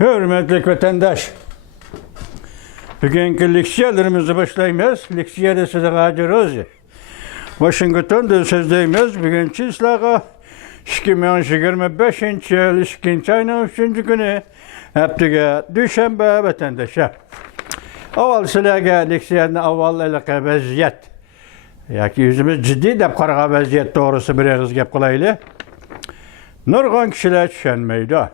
Hürmetli vatandaş, bugünkü leksiyalarımızı başlayımız. Leksiyada size gacırız. Washington'da sözdeyimiz. Bugün çislağa 2025 yıl 2. ayının 3. günü haftaga düşenbe vatandaşa. Avval sizlarga leksiyani avval ilaqa vaziyat. Yoki yüzümüz ciddi deb qaragan vaziyat to'g'risi bir og'iz gap qilaylik. Nurg'un kishilar tushunmaydi.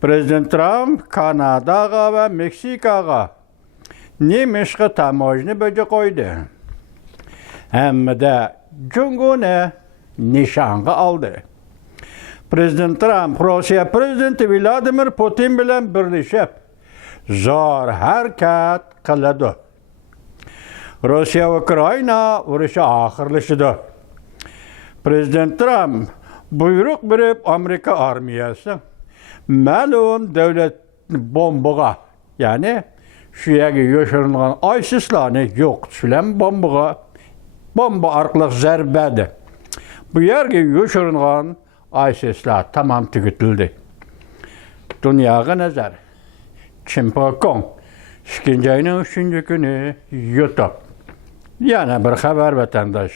Prezident Trump Kanadaga ve Meksikaga nemishqa tamojni böce qo'ydi. Hammada Junguni nishonga aldı. Prezident Trump Rossiya prezidenti Vladimir Putin bilan birlashib zo'r harakat qiladi. Rossiya va Ukraina urushi oxirlashadi. Prezident Trump buyruq berib Amerika armiyasi ma'lum davlat bombaga, yani şu yerga yoshirilgan ISISlarni yo'q tushilan bomba orqali zarbadi. Bu yerga yoshirilgan ISISlar tamam tugatildi. Dunyoga nazar. Chimpokong 2. ayının 3. günü YouTube. Yana bir xabar vatandaş.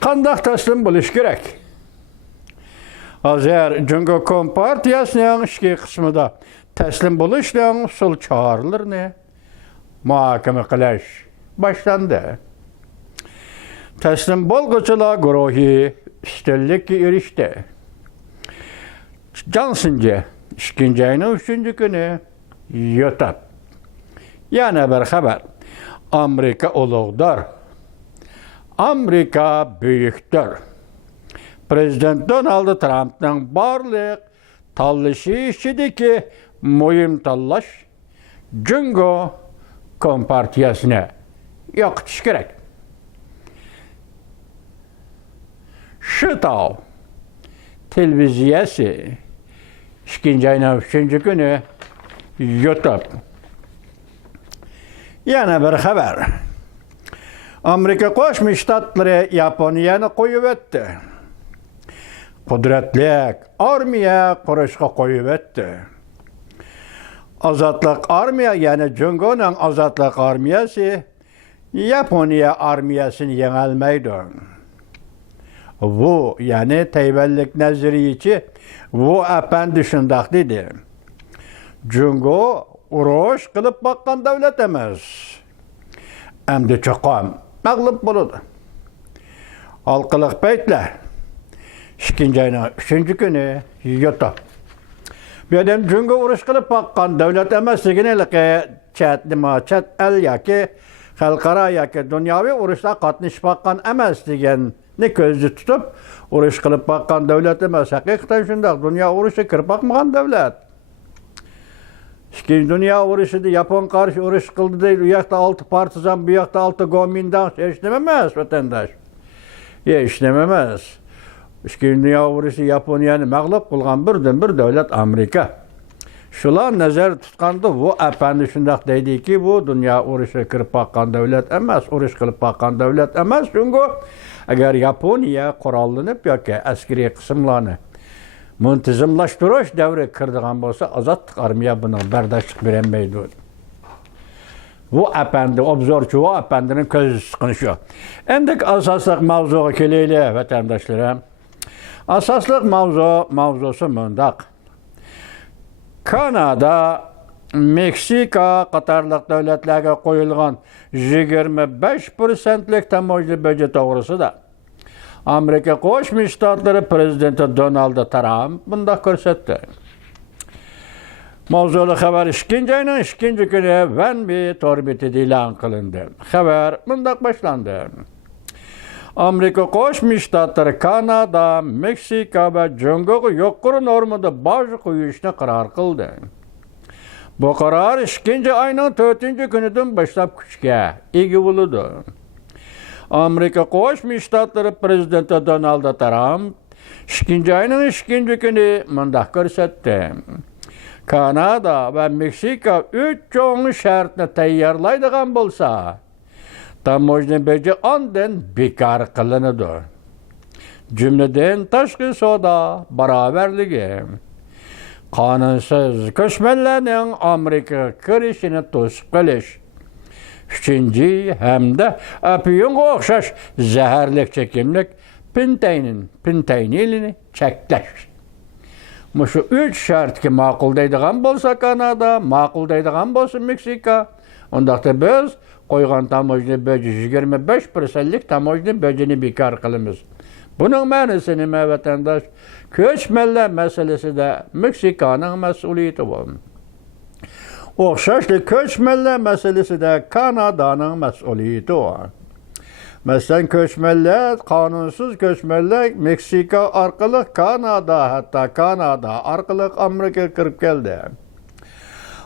Qanday taslim bo'lish kerak? Hozir Jungo Kompartiyasining ichki qismida taslim bo'lishning usul choralarini muhokama qilish boshlandi. Taslim bo'lg'uchilar guruhi ustunlikka erishdi. Johnsonga 2. ayının 3. günü YouTube. Yana bir xabar. Amerika ulug'dir. Amerika büyüktür. Prezident Donald Trump'ның barliq tanlaşı işideki muhim tanlaş Jungo Kompartiyasını yo'qotish kerak. Shutov televiziyasi 2. ayının 3. günü YouTube. Yana bir xabar. Amerika Qo'shma Shtatlari Yaponiyani qo'yib o'tdi. Qudratli armiya qurishga qo'yib o'tdi. Ozodlik armiya, ya'ni Jungoning ozodlik armiyasi Yaponiya armiyasini yengolmaydi. Bu, ya'ni Tayvanlik nazariyachi bu apandi shundoq dedi. Jungo urush qilib boqqan davlat emas. Endi cho'qon mag'lub bo'ladi. Halqiliq paytlar 2. ayının 3. günü YouTube. Bu adam Jungo urush qilib boqqan davlat emasligini chat el yoki xalqaro yoki dunyoviy urushda qatnashib boqqan emas deganni ko'zda tutib, urush qilib boqqan davlat emas. Haqiqatan shundoq, dunyo urushi kirib boqmagan davlat. İkinci Dünya urushida Yapon qarshi urush qildi deydi. U yoqda 6 partizan, bu yoqda 6 gomindan hech nima emas vatandosh. Hech nima emas. İkinci Dünya urushi Yaponiyani mag'lub qilgan birdan-bir davlat Amerika. Shular nazar tutganda bu apandi shundoq deydiki, bu dunyo urushi kirib boqqan davlat emas, urush qilib boqqan davlat emas. Chunki agar Yaponiya qurollanib yoki askariy qismlarni muntizimlashtirish davri kirdigan bo'lsa, ozodlik armiya buni bardoshlik berolmaydi. Bu apandi, obzorchi bu apandining ko'z chiqini shu. Endi asosli mavzuga kelaylik vatandoshlar. Asosli mavzusi mundaq. Kanada, Meksika qatorliq davlatlarga qo'yilgan 25%lik tamojli budjet to'g'risida Amerika Qo'shma Shtatlari prezidenti Donald Trump bunda ko'rsatdi. Mavzuli xabar 2. ayının 2. günü Vanbi torbitida e'lon qilindi. Xabar bundaq boshlandi. Amerika Qo'shma Shtatlari Kanada, Meksika va Jungoga yuqori normada boj qo'yishni qaror qildi. Bu qaror 2. ayının 4. kunidan boshlab kuchga ega bo'ladi. Amerika Qo'shma Shtatlari prezidenti Donald Trump 2. ayının 2. günü mundaq ko'rsatdi. Kanada va Meksika 3 cho'ng shartni tayyorlaydigan bo'lsa, tamojni beji ondan bekar qilinadi. cümleden taşqi soda baraberligi, kanunsuz köçmenlerning Amerika kirişini to'sib qilish, üçüncü hamda opiyonga o'xshash zaharli chekimlik pentanilini cheklash. Şu üç şartki ma'quldaydigan bo'lsa Kanada, ma'quldaydigan bo'lsa Meksika, ondaqda biz qo'ygan tamojni bo'yicha 25%lik tamojni bo'yini bekor qilamiz. Buning ma'nosi nima vatandosh? Ko'chmanlar masalasida Meksikaning mas'uliyati bor. O'xshashli ko'chmanlar masalasida Kanadaning mas'uliyati bor. Mesela köçmeller, kanunsuz köçmeller Meksika arkalı Kanada, hatta Kanada arkalı Amerika kirib geldi.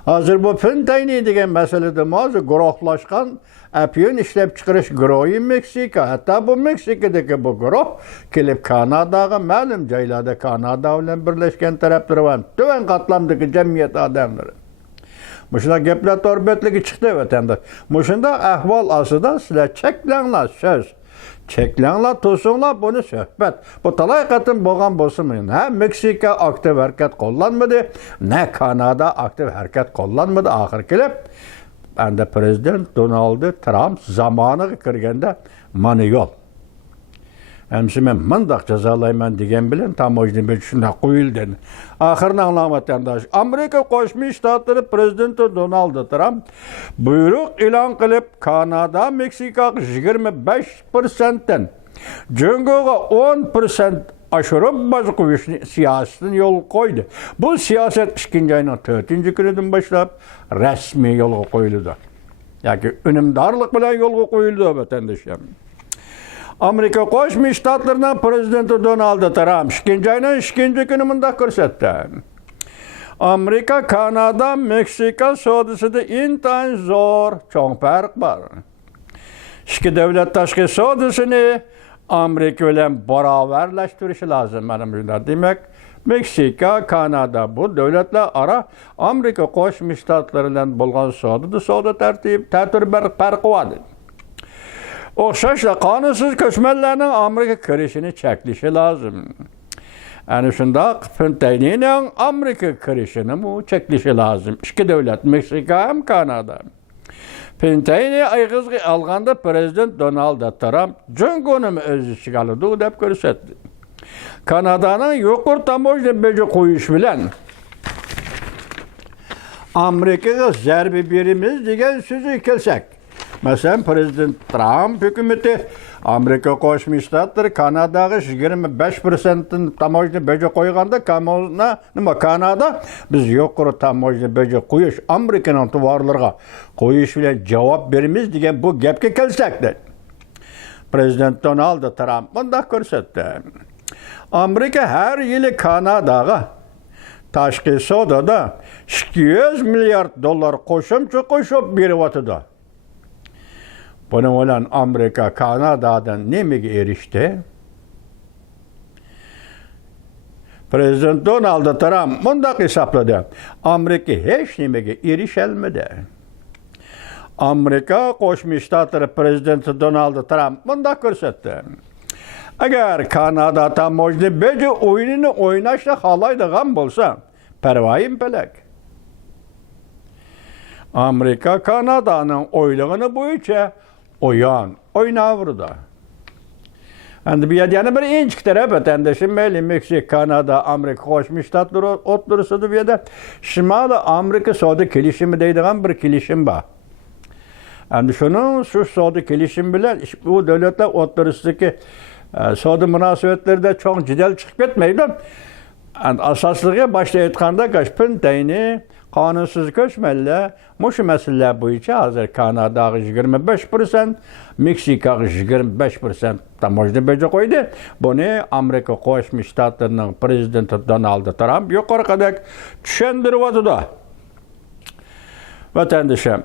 Hazır bu fentanyl degan meselede mazı guruhlaşkan opium işlep çıkarış guruhi Meksika. Hatta bu Meksika'daki bu guruh kelip Kanada'ga ma'lum joylarda Kanada bilan birleşken tarafları var. Tüven katlamdaki cemiyet adamları. Muşunda gepler torbetligi çıktı vatandaş. Muşunda ahval asıda sizler çeklenler söz. Çeklenler tosunlar bunu söhbet. Bu talay katın boğan bozulmayın. Ha Meksika aktif hareket kullanmadı. Ne Kanada aktif hareket kullanmadı. Ahir kelip. Ben de Prezident Donald Trump zamanı kirgende mani yol. Hemsi men mındaq jazalayman degen bilen tamojni bir şunda qo'yildi. Ahirni anlamatandaş. Amerika Qo'shma Shtatlari prezidenti Donald Trump buyruq e'lon qilib, Kanada Meksikaga 25%dan Jungoga 10% aşırı bazı qo'yishni siyosetini yo'l qo'ydi. Bu siyoset 2 ayning 4-kunidan boshlab rasmiy yo'lga qo'yildi. Yoki unumdorlik bilan yo'lga qo'yildi vatandoshlar. Amerika Qo'shma Shtatlarining prezidenti Donald Trump 2 ayning 2 kuni mundaq ko'rsatdi. Amerika, Kanada, Meksika savdosida intayin zo'r cho'ng farq bor. İki davlat tashqi savdosini Amerika bilan barobarlashtirish lozim. Mana bunday demak, Meksika, Kanada bu davlatlar ara Amerika Qo'shma Shtatlari bilan bo'lgan savdo tartibi farqi bor. O'xshashla qanunsuz ko'chmanlarning Amerika kirishini cheklashi lozim. Ana shundaq fentanyning Amerika kirishini cheklashi lozim. İki davlat, Meksika ham Kanada. Fentanyl ayg'izga olganda prezident Donald Trump Jungoni o'z ichiga oladi deb ko'rsatdi. Kanadaning yuqori tamojni bo'yicha qo'yish bilan Amerikaga zarba beramiz degan so'zga kelsak, mesela Prezident Trump hükümeti Amerika Qo'shma Shtatlari Kanadaga 25%'ın tamojni bo'yicha qo'yganda Kanada biz yuqori tamojni bo'yicha qo'yish Amerikaning tovarlarga qo'yish bilan javob beramiz degan bu gapga kelsak-da. Prezident Donald Trump bunday ko'rsatdi. Amerika her yili Kanadaga tashqi savdoda 200 milyard dollar qo'shimcha qo'shib beryapti. Bunun bilan Amerika Kanada'dan nemiga erişti? Prezident Donald Trump bundaq hesapladı. Amerika hech nimaga erişelmedi. Amerika Qo'shma Shtatlari prezidenti Donald Trump bundaq ko'rsatdi. Agar Kanada tamojni bo'yicha o'yinini o'ynashni xohlaydigan bo'lsa, parvoyim pelak. Amerika Kanadaning o'ylig'ini bo'yicha oynavrda. Endi bu yerda yana bir inchik taraf vatandoshim mayli Meksika, Kanada, Amerika Qo'shma Shtatlari o'rtasida bu yerda Shimoliy Amerika savdo kelishimi deydigan bir kelishim bor. Endi shu savdo kelishimi bilan bu davlatlar o'rtasidagi savdo munosabatlarida cho'ng jidal chiqib ketmaydi. Asosligi boshda aytganda Fentanyl qanunsuz ko'chmanlar mushu masalalar bo'yicha hozir Kanadaga 25%, Meksikaga 25% tamojni bo'yicha qo'ydi. Buni Amerika Qo'shma Shtatlarining prezidenti Donald Trump yuqoriqadek tushuntiryapti. Vatandoshim,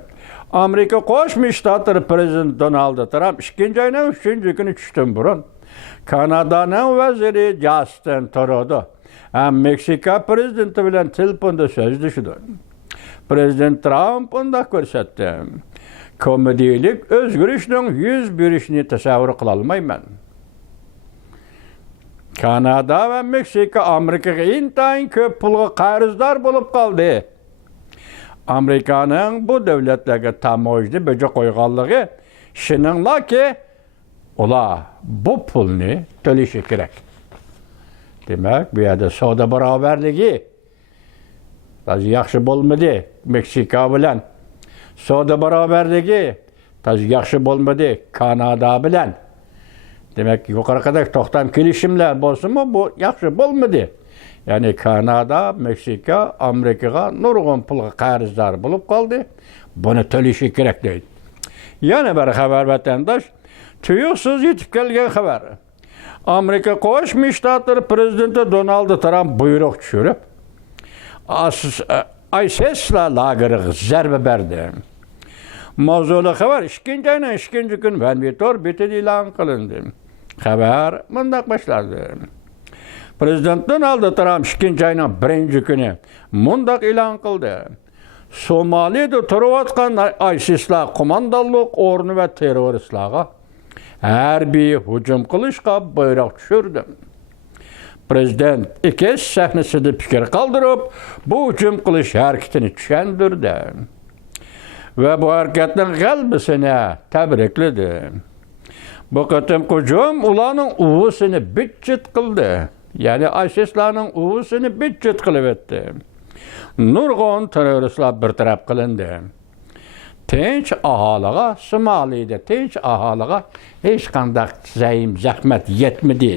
Amerika Qo'shma Shtatlari prezidenti Donald Trump 2 ayning 3 kuni tushdan burun Kanadaning vaziri Justin Trudeau Meksika prezidenti bilan telefonda so'zlashdi. Prezident Trump bunday ko'rsatdi. Komediyalik o'zgarishning yuz berishini tasavvur qila olmayman. Kanada ve Meksika Amerikaga intayin köp pulga qarzdor bo'lib qoldi. Amerikaning bu davlatlarga tamoyilni beja qo'yganligi shininglarki, ular bu pulni to'lashi kerak. Demak, bu yerda savdo barobarligi tazi yaxshi bo'lmadi Meksika bilan. Savdo barobarligi tazi yaxshi bo'lmadi Kanada bilan. Demak, yuqoridagi to'xtam kelishimlar bo'lsa-mu, bu yaxshi bo'lmadi. Ya'ni Kanada, Meksika, Amerikaga nurg'un pulga qarzdor bo'lib qoldi. Buni to'lashi kerak deydi. Yana bir xabar vatandosh, tuyuqsiz yetib kelgan xabar. Amerika Qo'shma Shtatlar prezidenti Donald Trump buyruq tushirib, ISIS lageriga zarba berdi. Mavzuli xabar 2-ayning 2-kun monitor betida e'lon qilindi. Xabar bunday boshlandi. Prezident Donald Trump 2-ayning 1-kuni bunday e'lon qildi. Somalida turayotgan ISISlar qo'mondonlik o'rni va terroristlarga harbiy hujum qilishga buyruq tushirdi. Prezident ikki sahnasida fikr qoldirib, bu hujum qilish harakatini tushuntirdi va bu harakatning g'alabasini tabrikladi. Bu qatim hujum ularning uvusini bitchit qildi. Ya'ni ISISlarning uvusini bitchit qilib o'tdi. Nurg'un terroristlar bartaraf qilindi. Tinch aholiga, Somalida tinch aholiga hech qanday zahmat yetmadi.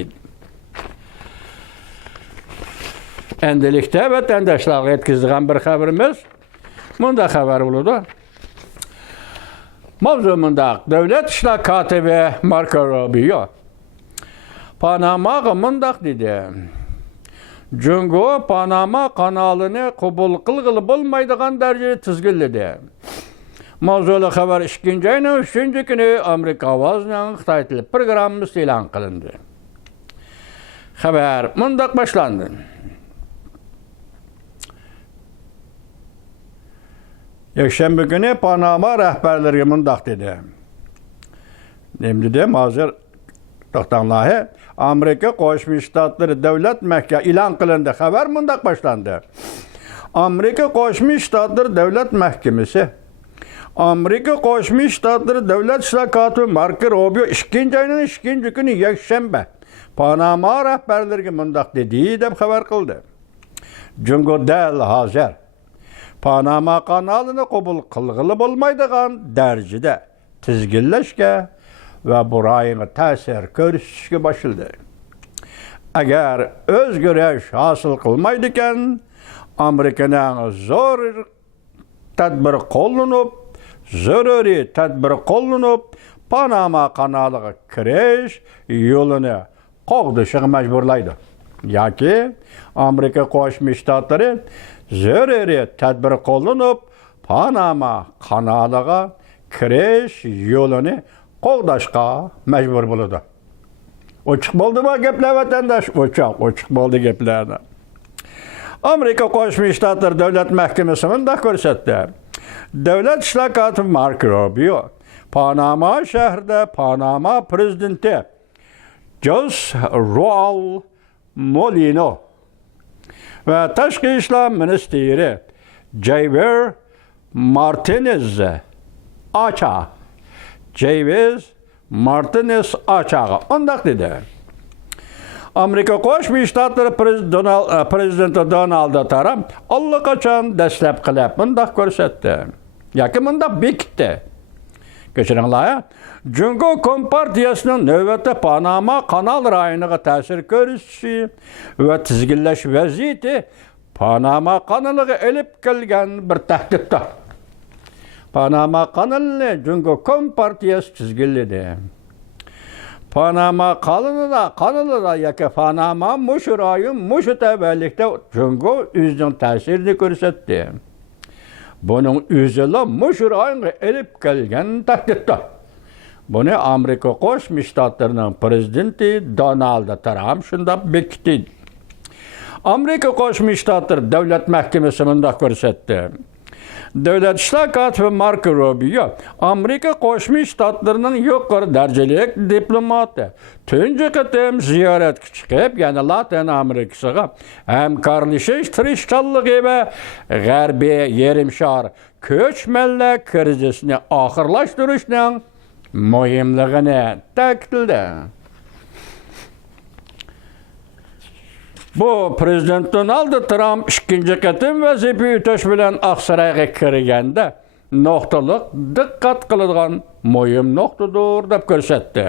Endilikda vatandoshlarga yetkazgan bir xabarimiz bunda xabar bo'ladi. Mavzu bunda davlat ishlar kotibi Marco Rubio Panamaga mundaq dedi. Jungo Panama kanalini qabul qilg'ili bo'lmaydigan darajada tizginladi. Mavzuli xabar 2-ayning 3-kuni Amerika ovozining Xitoy tili programmasi e'lon qilindi. Xabar mundaq boshlandi. Yakshanba kuni Panama rahbarlariga mundaq dedi. Nemdi hozir to'xtanglar. Amerika Qo'shma Shtatlari davlat mahkamasi e'lon qilindi. Xabar mundaq boshlandi. Amerika Qo'shma Shtatlari davlat mahkamasi Amerika Qo'shma Shtatlari davlat ishlar kotibi Marco Rubio 2-ayning 2-kuni yakshanba Panama rahbarlariga mundaq dedi deb xabar qildi. Jungo dal hozir Panama kanalini qabul qilg'ili bo'lmaydigan darajada tizginlashga va bu rayonga ta'sir ko'rsatishga boshildi. Agar o'zgarish hosil qilmaydi ekan, Amerikaning zaruriy tadbir qo'llanib, Panama kanaliga kirish yo'lini qo'g'dishga majburlaydi. Yoki Amerika Qo'shma Shtatlari zaruriy tadbir qo'llanib, Panama kanaliga kirish yo'lini qo'g'dashga majbur bo'ladi. Ochiq bo'ldimi gaplar vatandosh? Ochiq bo'ldi gaplarni. Amerika Qo'shma Shtatlari davlat mahkamasi bunday ko'rsatdi. Davlat ishlar kotibi Marco Rubio Panama shahrida Panama prezidenti Jose Raul Molino va tashqi ishlar ministri Javier Martinez Achaga undaq dedi. Amerika Qo'shma Shtatlari prezidenti Donald Trump allaqachon dastlab qilib bundaq ko'rsatdi. Yoki bundaq bekitdi. Kechiringlar, Jungo Kompartiyasining navbatda Panama kanal rayoniga ta'sir ko'rsatishi va tizginlash vaziyati Panama kanaliga elib kelgan bir tahdiddir. Panama kanalini Jungo Kompartiyasi tizginladi. Panama kanalida yoki Panama mushu rayon mushu tavallikda Jungo o'zining ta'sirini ko'rsatdi. Buning o'zila mushu rayonga elib kelgan tahdiddir. Buni Amerika Qo'shma Shtatlarining prezidenti Donald Trump shunday bekitdi. Amerika Qo'shma Shtatlari davlat mahkamasi bunday ko'rsatdi. Devlet İşler Katibi Marco Rubio, Amerika Qo'shma Shtatlarining yuqori darajali diplomati, tunji qitim ziyoratga chiqib, yana Latin Amerikasiga hamkorlashish tirishchanligi va G'arbiy Yarimshar ko'chmanlar krizisini oxirlashtirishning muhimligini ta'kidladi. Bu Prezident Donald Trump ikinci qitim vazifa o'tash bilan Oqsaroyga kirganda nuqtaliq diqqat qiladigan muhim nuqtadir deb ko'rsatdi.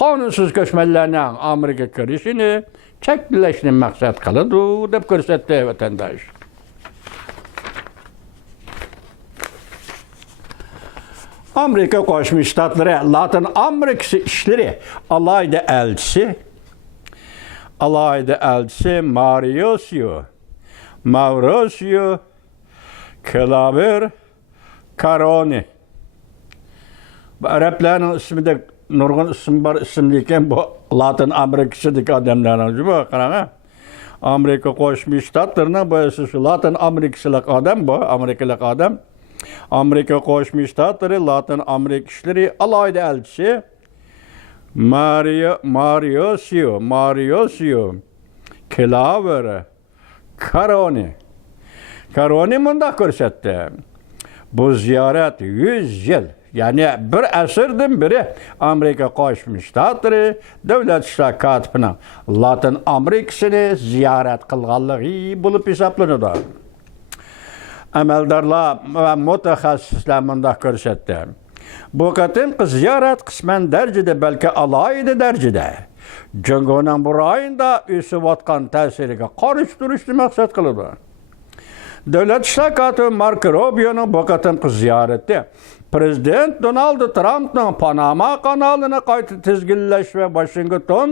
Qonunsiz ko'chmanlarning Amerikaga kirishini cheklashni maqsad qiladi deb ko'rsatdi vatandosh. Amerika Qo'shma Shtatlari Latin Amerikasi ishlari alayda elchisi Mauricio Claver Caroni. Bu Araplarning ismida nurg'un ism bor, ismli ekan bu Latin Amerikasidagi odamlarning bu qarang. Amerika Qo'shma Shtatlarining boyasi shu Latin Amerikasilik odam bu, Amerikalik odam. Amerika Qo'shma Shtatlari Latin Amerika ishlari alayda elchisi Mauricio Claver Caroni bunda ko'rsatdi. Bu ziyorat 100 yil, ya'ni bir asrdan beri Amerika Qo'shma Shtatlari davlat ishlar katibining Latin Amerikasini ziyorat qilganligi bo'lib hisoblanadi. Amaldorlar va mutaxassislar bunda ko'rsatdi. Bu qatimki ziyorat qisman darajada, balki alohida darajada Jungoning bu rayonda o'sayotgan ta'siriga qarshi turishni maqsad qiladi. Davlat ishlar katibi Marco Rubioning bu qatimki ziyorati Prezident Donald Trumpning Panama kanalini qayta tizginlash va Washington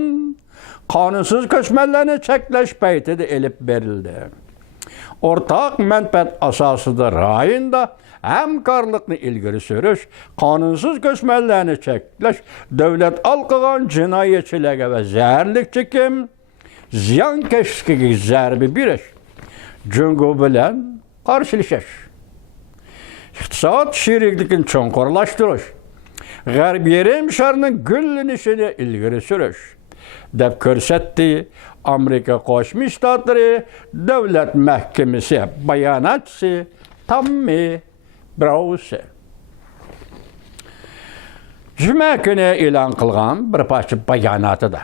qonunsiz ko'chmanlarni cheklash paytida elib berildi. Ortaq manfaat asosida rayonda hamkorlikni ilgari surish, qonunsiz ko'chmanlarni cheklash, davlat alqagan jinoyatchilarga va zaharlik chekim, ziyonkashlikka zarba berish, Jungo bilan qarshilashish, iqtisod sherikligini cho'nqurlashtirish, G'arbiy Yarimsharning gullanishini ilgari surish deb ko'rsatdi Amerika Qo'shma Shtatlari Davlat Mahkamasi bayonotchisi Tommy Browse. Juma kuni e'lon qilgan bir parcha bayonotida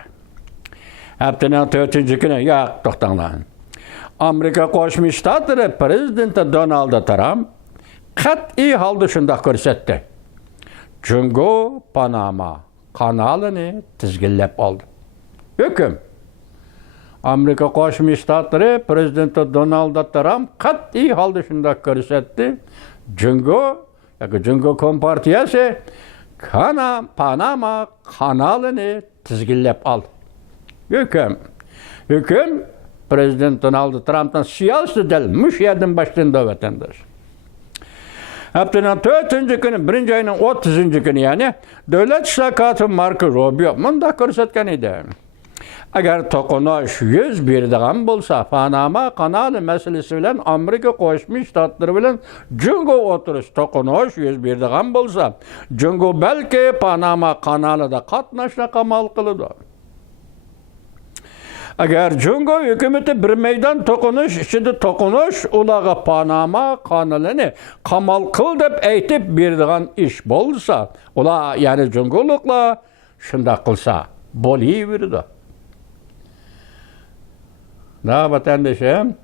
haftaning 4-kuni to'xtanglar. Amerika Qo'shma Shtatlari prezidenti Donald Trump qat'iy holda shunday ko'rsatdi. Jungo Panama kanalini tizginlab oldi. Hukm. Amerika Qo'shma Shtatlari prezidenti Donald Trump qat'iy holda shunday ko'rsatdi. Jungo Kompartiyasi Panama kanalini tizginlab oldi. Hukm Prezident Donald Trump'tan siyasi delmiş yerden başlandı vatandaş. Haftanın 4. günü, 1. ayının 30. günü yani Devlet İşler Katibi Marco Rubio bunda ko'rsatgan edi. Agar to'qinish 100 beradigan bo'lsa, Panama kanali masalasi bilan Amerika Qo'shma Shtatlari bilan Jungo o'tirish to'qinish 100 beradigan bo'lsa, Jungo balki Panama kanalida qatnashni qamal qiladi. Agar Jungo hukumati bir meydan to'qinish ichida to'qinish ularga Panama kanalini qamal qil deb aytib beradigan ish bo'lsa, ular ya'ni Jungoliklar shunday qilsa bo'laveradi. Na vatandaşım,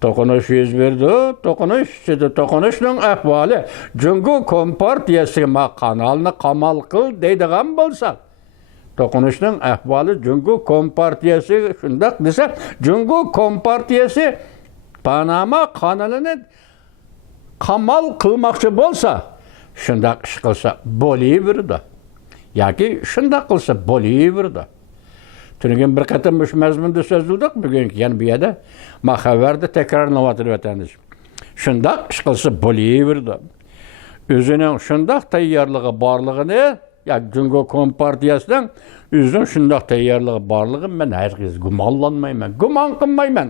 to'qinish yuz berdi, to'qinish ichida to'qinishning ahvoli Jungo Kompartiyasi kanalni qamal qil deydigan bo'lsa, to'qinishning ahvoli Jungo Kompartiyasi shunday desa, Jungo Kompartiyasi Panama kanalini qamal qilmoqchi bo'lsa, shunday ish qilsa bo'laveradi. Yoki shunday qilsa bo'laveradi. Tünün bir qatam bu mazmunda so'zildik, bugun yana bu yerda xabarda takrorlanadi vatandaş. Shunday ish qilsa bo'laveradi. O'zining shunday tayyorligi borligini, ya Jungo Kompartiyasidan o'zining shunday tayyorligi borligini men hech gumon qilmayman.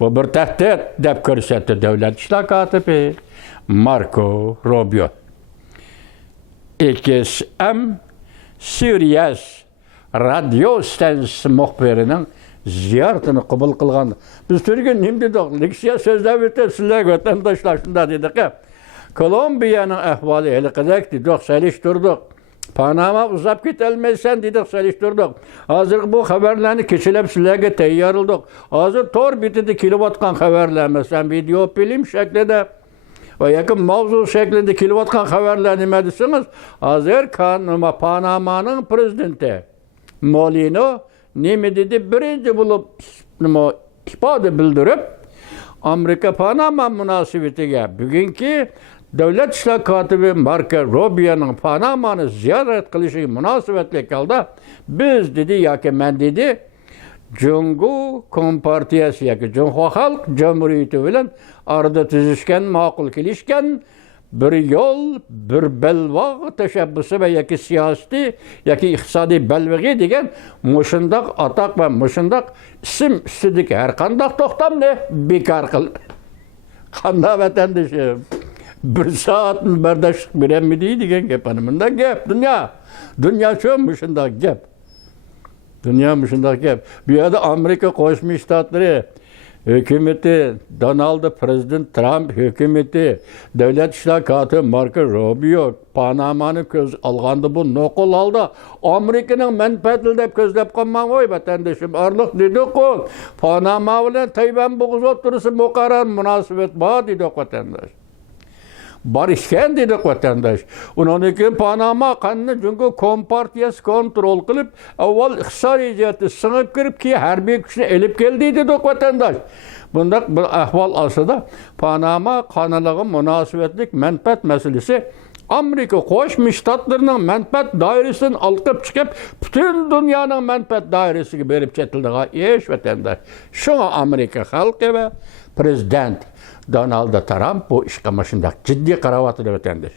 Bu Bu bir tehdit deb ko'rsatdi davlat ishlar kotibi Marco Rubio. XM Sirius radio stansiyasi muxbirining ziyoratini qabul qilgan. Biz turgan nima dedik? Leksiya so'zlab o'tib, vatandoshlar shunda dedik. Kolombiyaning ahvoli haliqidek dedik, selishtirdik. Panama uzab ketelmezsen dedik, selishtirdik. Hozir bu xabarlarni kechilab sizlarga tayyorladik. Hozir tor bitida kelayotgan xabarlar, sen video film shaklida va yakın mavzu şeklinde kelayotgan xabarlar nima desangiz, hozir Panama'nın prezidenti Molino nima dedi? Birinchi bo'lib ifoda bildirib, Amerika Panama munosabatiga bugungi davlat ishlar kotibi Marco Rubio'ning Panama'ni ziyorat qilishi munosabatli holda biz dedi yoki men dedi Jungo Kompartiyasi yoki Jungo Xalq Jamhuriyati bilan arada tuzishgan, ma'qul kelishgan bir yo'l, bir belvog' tashabbusi va yoki siyosiy yoki iqtisodiy belvog'i degan mushundoq atoq va mushundoq ism ustidagi har qanday to'xtamni bekor qil. Qanday vatandoshim? Bir soat bardoshlik berolmaydi degan gap ana bunday gap. Dunyo shu mushundoq gap. Dünya mushundoq gap. Bu yerda Amerika Qo'shma Shtatlari hükümeti, Donald Prezident Trump hükümeti, devlet ishlar kotibi Marco Rubio Panama'ni ko'z olganda bu noqul holda Amerikaning manfaatini deb ko'zlab qolmang voy vatandoshim. Orliq dedi-ku, Panama bilan Tayvan bo'g'iz o'tirisi muqarrar munosabat bor dedi vatandosh. Barışken dedik vatandaş. Onun için Panama kanını çünkü Kompartiyası kontrol kılıp evvel iqtisadi cihati sınıp girip ki harbiy güçünü elip geldi dedik vatandaş. Bunda bir ahval aslında Panama kanalının münasebetlik menfaat meselesi Amerika Qo'shma Shtatlarının menfaat dairesinden alıp çıkıp bütün dünyanın menfaat dairesiga berip ketildiği iş vatandaş. Şuna Amerika halkı ve Prezident Donald Trump bu ishga shundoq jiddiy qarayapti vatandosh.